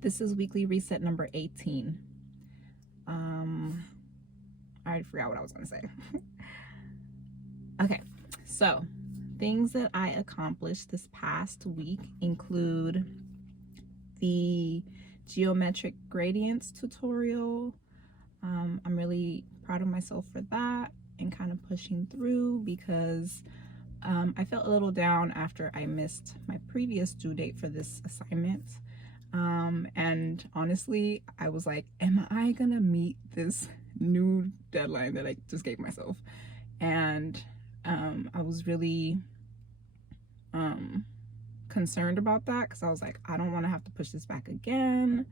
This is weekly reset number 18. I already forgot what I was going to say. Okay, so things that I accomplished this past week include the geometric gradients tutorial. I'm really proud of myself for that and kind of pushing through because I felt a little down after I missed my previous due date for this assignment. And honestly, I was like, am I gonna meet this new deadline that I just gave myself? And I was really concerned about that because I was like, I don't want to have to push this back again,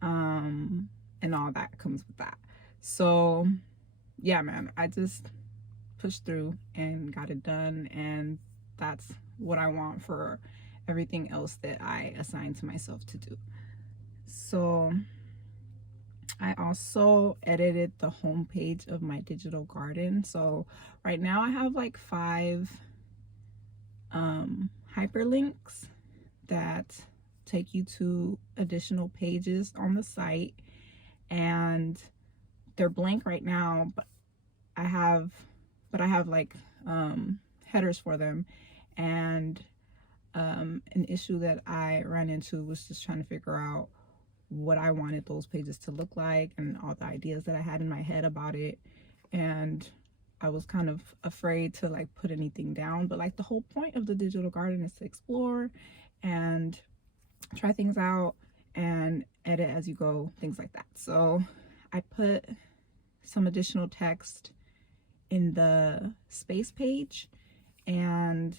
and all that comes with that. So yeah, man, I just pushed through and got it done, and that's what I want for everything else that I assigned to myself to do. So I also edited the homepage of my digital garden. So right now I have like 5 hyperlinks that take you to additional pages on the site, and they're blank right now, but I have like headers for them. And an issue that I ran into was just trying to figure out what I wanted those pages to look like and all the ideas that I had in my head about it. And I was kind of afraid to like put anything down, but like the whole point of the digital garden is to explore and try things out and edit as you go, things like that. So I put some additional text in the space page, and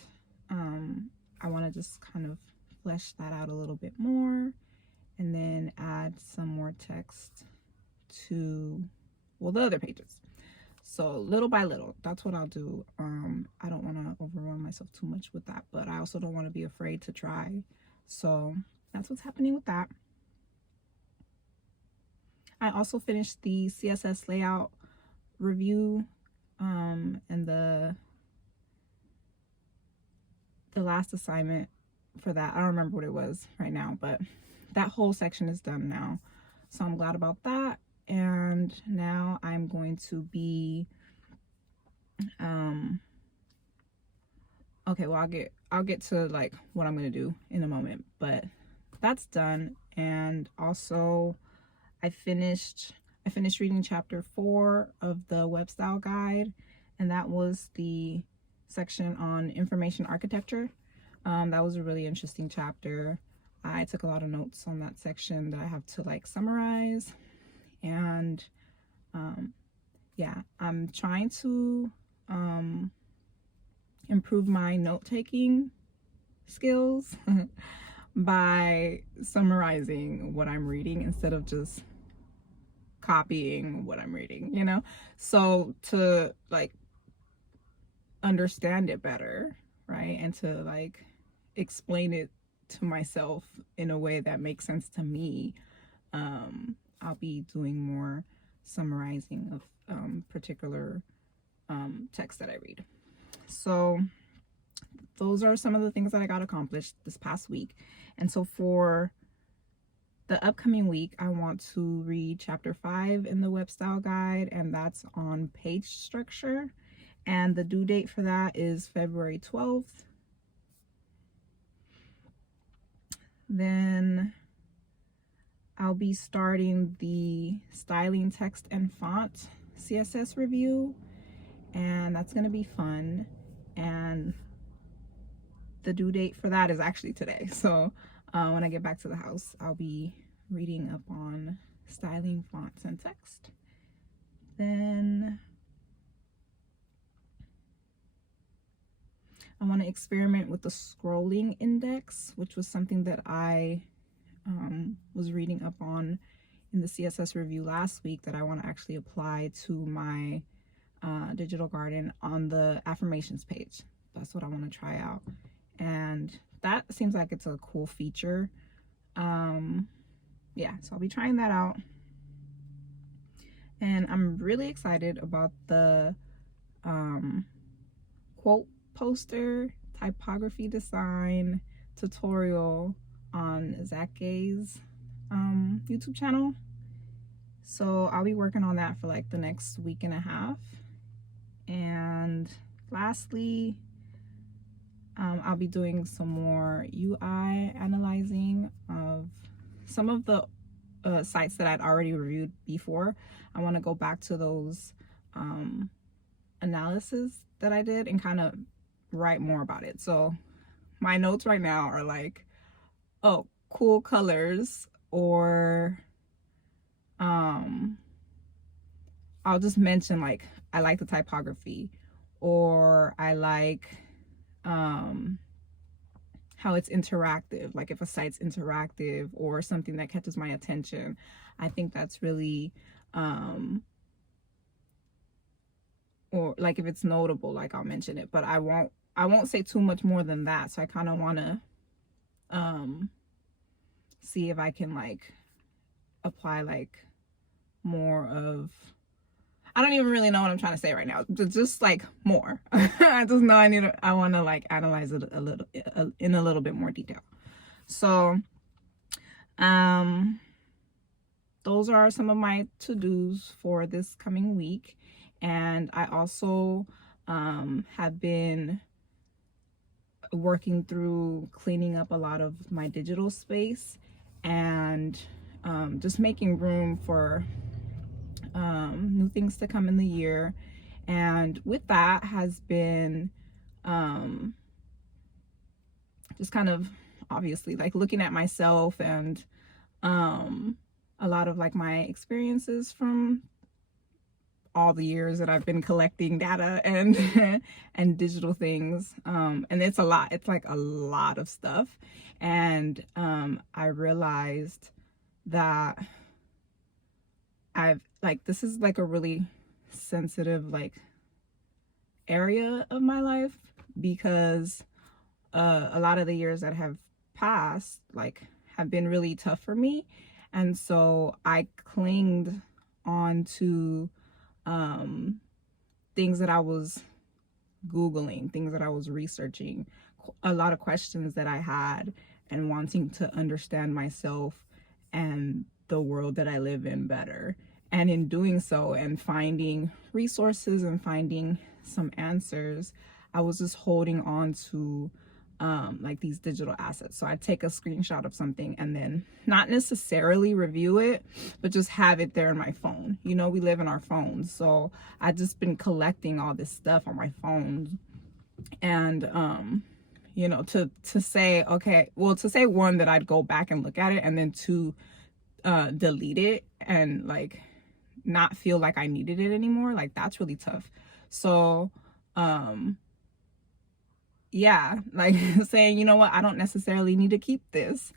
I want to just kind of flesh that out a little bit more and then add some more text to, well, the other pages. So little by little, that's what I'll do. I don't want to overwhelm myself too much with that, but I also don't want to be afraid to try. So that's what's happening with that. I also finished the CSS layout review, and the last assignment for that, I don't remember what it was right now, but that whole section is done now. So I'm glad about that. And now I'm going to be okay, well, I'll get to like what I'm gonna do in a moment, but that's done. And also I finished reading chapter 4 of the web style guide, and that was the section on information architecture. That was a really interesting chapter. I took a lot of notes on that section that I have to like summarize. And yeah, I'm trying to improve my note-taking skills by summarizing what I'm reading instead of just copying what I'm reading, you know? So to like understand it better, right? And to like explain it to myself in a way that makes sense to me, I'll be doing more summarizing of particular text that I read. So those are some of the things that I got accomplished this past week. And so for the upcoming week, I want to read chapter 5 in the web style guide, and that's on page structure. And the due date for that is February 12th. Then I'll be starting the styling text and font CSS review, and that's going to be fun. And the due date for that is actually today. So when I get back to the house, I'll be reading up on styling fonts and text. Then I want to experiment with the scrolling index, which was something that I was reading up on in the CSS review last week that I want to actually apply to my digital garden on the affirmations page. That's what I want to try out. And that seems like it's a cool feature. Yeah, so I'll be trying that out. And I'm really excited about the quote poster typography design tutorial on Zach Gay's YouTube channel. So I'll be working on that for like the next week and a half. And lastly, I'll be doing some more UI analyzing of some of the sites that I'd already reviewed before. I want to go back to those analysis that I did and kind of write more about it. So my notes right now are like, oh, cool colors, or I'll just mention like I like the typography, or I like how it's interactive, like if a site's interactive or something that catches my attention. I think that's really or like if it's notable, like I'll mention it, but I won't say too much more than that. So I kind of want to see if I can like apply like more of, I don't even really know what I'm trying to say right now, just like more. I just know I want to like analyze it a little in a little bit more detail. So those are some of my to-dos for this coming week. And I also have been working through cleaning up a lot of my digital space and just making room for new things to come in the year. And with that has been just kind of obviously like looking at myself and a lot of like my experiences from all the years that I've been collecting data and and digital things, and it's a lot. It's like a lot of stuff. And I realized that I've like, this is like a really sensitive like area of my life, because a lot of the years that have passed like have been really tough for me. And so I clinged on to things that I was Googling, things that I was researching, a lot of questions that I had, and wanting to understand myself and the world that I live in better. And in doing so and finding resources and finding some answers, I was just holding on to like these digital assets. So I'd take a screenshot of something and then not necessarily review it, but just have it there in my phone. You know, we live in our phones. So I've just been collecting all this stuff on my phone. And you know, to say, okay, well, to say one, that I'd go back and look at it, and then two, delete it and like not feel like I needed it anymore. Like that's really tough. So yeah, like saying, you know what, I don't necessarily need to keep this.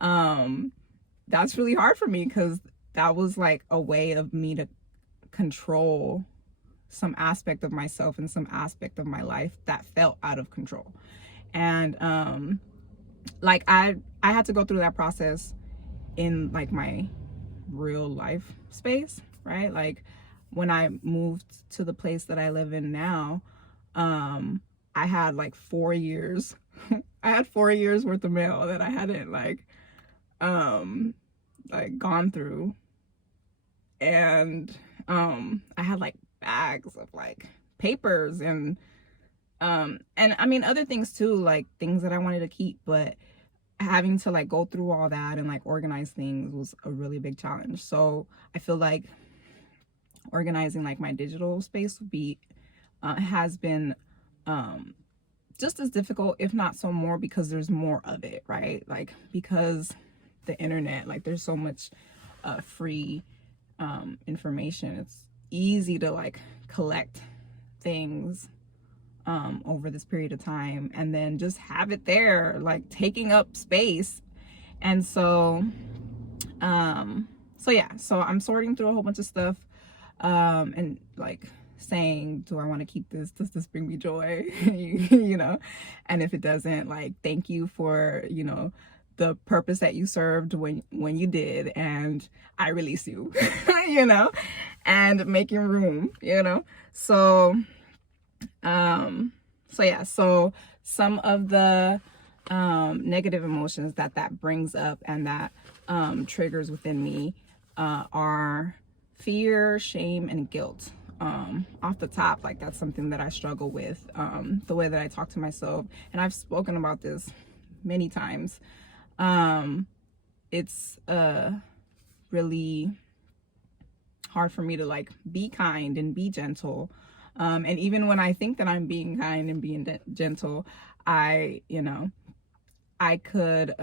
That's really hard for me, because that was like a way of me to control some aspect of myself and some aspect of my life that felt out of control. And like I had to go through that process in like my real life space, right? Like when I moved to the place that I live in now, I had like 4 years. I had 4 years worth of mail that I hadn't like gone through. And I had like bags of like papers and I mean other things too, like things that I wanted to keep, but having to like go through all that and like organize things was a really big challenge. So I feel like organizing like my digital space would be has been just as difficult, if not so more, because there's more of it, right? Like because the internet, like there's so much free information. It's easy to like collect things over this period of time and then just have it there, like taking up space. And so yeah, so I'm sorting through a whole bunch of stuff and like saying, do I want to keep this? Does this bring me joy? You know, and if it doesn't, like, thank you for, you know, the purpose that you served when you did, and I release you. You know, and making room, you know. So yeah, so some of the negative emotions that brings up and that triggers within me are fear, shame, and guilt. Off the top, like that's something that I struggle with, the way that I talk to myself, and I've spoken about this many times. It's really hard for me to like be kind and be gentle, and even when I think that I'm being kind and being gentle, I could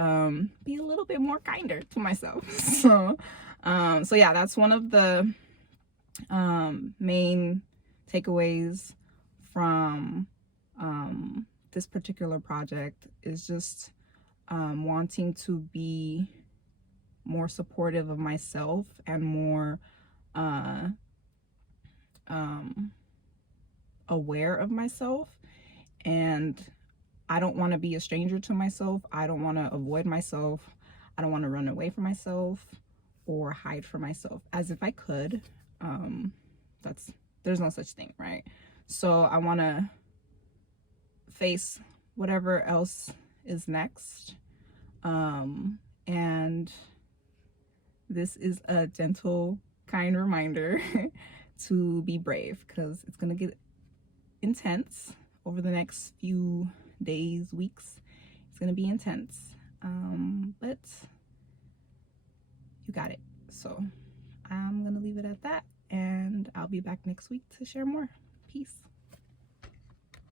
be a little bit more kinder to myself. So yeah, that's one of the main takeaways from this particular project, is just wanting to be more supportive of myself and more aware of myself. And I don't want to be a stranger to myself. I don't want to avoid myself. I don't want to run away from myself or hide from myself as if I could. There's no such thing, right? So I want to face whatever else is next. And this is a gentle, kind reminder to be brave, because it's going to get intense over the next few days, weeks. It's going to be intense. But you got it. So I'm going to leave it at that, and I'll be back next week to share more. Peace.